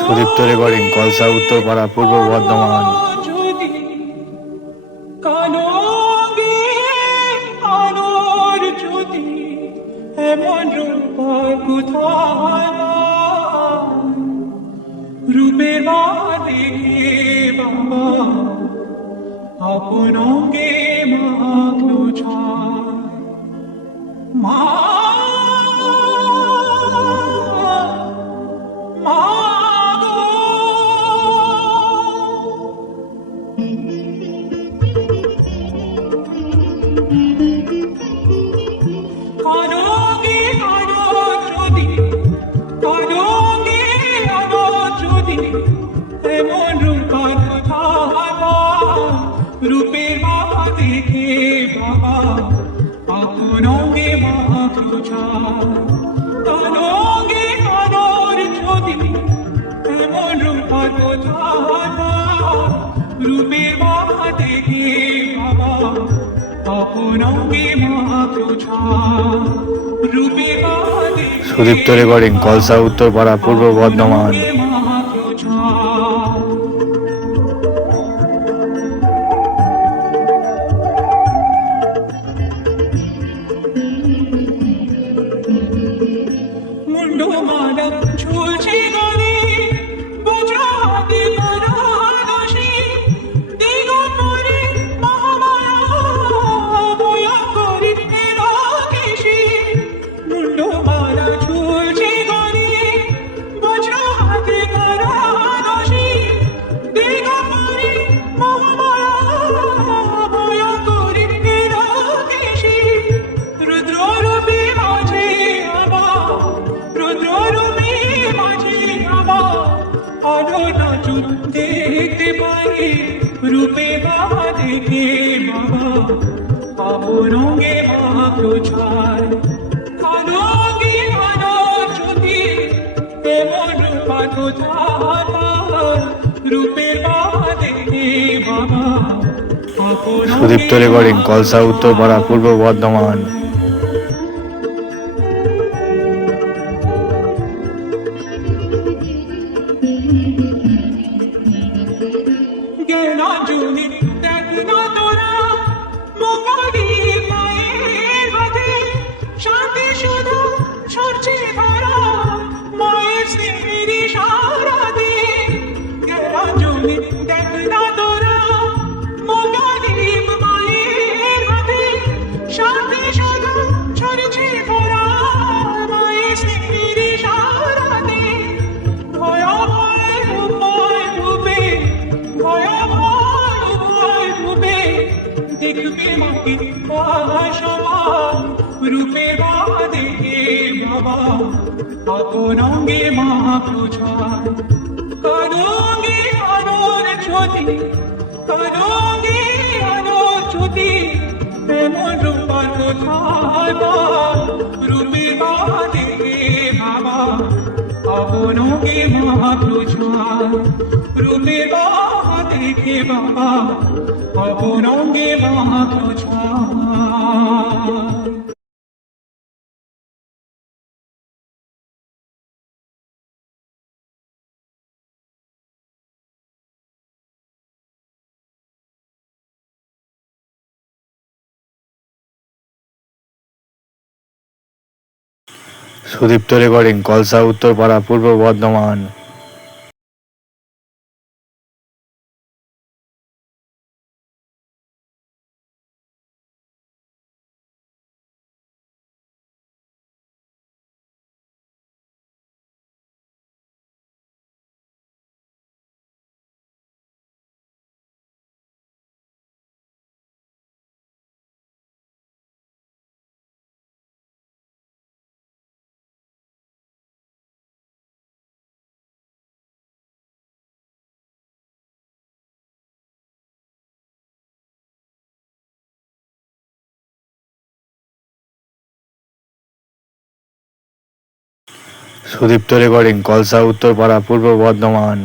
Sudipta recording, কলসা, Uttarpara, পূর্ব বর্ধমান। রূপের দেখে বাবা আপন অঙ্গে মাখলো ছায় মা মা কারোগে কারো যদি কারোগে কারো যদি এমন রূপার কথা রূপের বাবা দেখে বাবা আপন অঙ্গে মাখলো ছায় কারোগে কারোর যদি এমন রূপার কথা রূপের বাবা দেখে বাবা আপন অঙ্গে মাখলো ছায় রূপের বাবা সুদীপ্ত রেকর্ডিং, কলসা, উত্তরপাড়া, পূর্ব বর্ধমান। মুন্ডু মারা ঝুলছে গলে বজ্র হাতে করোশি দিগম্বরে মহামায়া বয়া করে রাকেশি মুন্ডু মারা ঝুলছে গলে বজ্র হাতে করোশি দিগম্বরে মহামায়া বয়া করে রাকেশি রুদ্র রূপে মাঝে আবার রুদ্ররূপে মাঝে আবার আলো নাচুন দেখতে পাই রূপে বাবা দেখে বাবা আপন অঙ্গে মাখলো ছায় কারোগে কারো যদি এমন রূপা কোথায় রূপের বাবা দেখে বাবা আপন সুদীপ্ত রেকর্ডিং, কলসা, উত্তরপাড়া, পূর্ব বর্ধমান। গেলা জুনি দেখ না তোরা মঙ্গলের মায়ের হাতে শান্তি শুধু সরছে ধরা মায়ের স্নেহের সারাতে গেলা জুনি দেখ না তোরা মঙ্গলের মায়ের হাতে শান্তি শুধু সরছে ধরা মায়ের স্নেহের সারাতে দেখবে মাকে সমান রূপের বাবা দেখে বাবা আপন অঙ্গে মাখলো ছায় কারোগে কারোর যদি কারোগে কারোর যদি এমন রূপার কোথায় রূপের বাবা দেখে বাবা আপন অঙ্গে মাখলো ছায় রূপের বাবা দেখে বাবা আপন অঙ্গে মাখলো ছায়। সুদীপ্ত রেকর্ডিং, কলসা, উত্তরপাড়া, পূর্ব বর্ধমান। সুদীপ্ত রেকর্ডিং, কলসা, উত্তরপাড়া, পূর্ব বর্ধমান।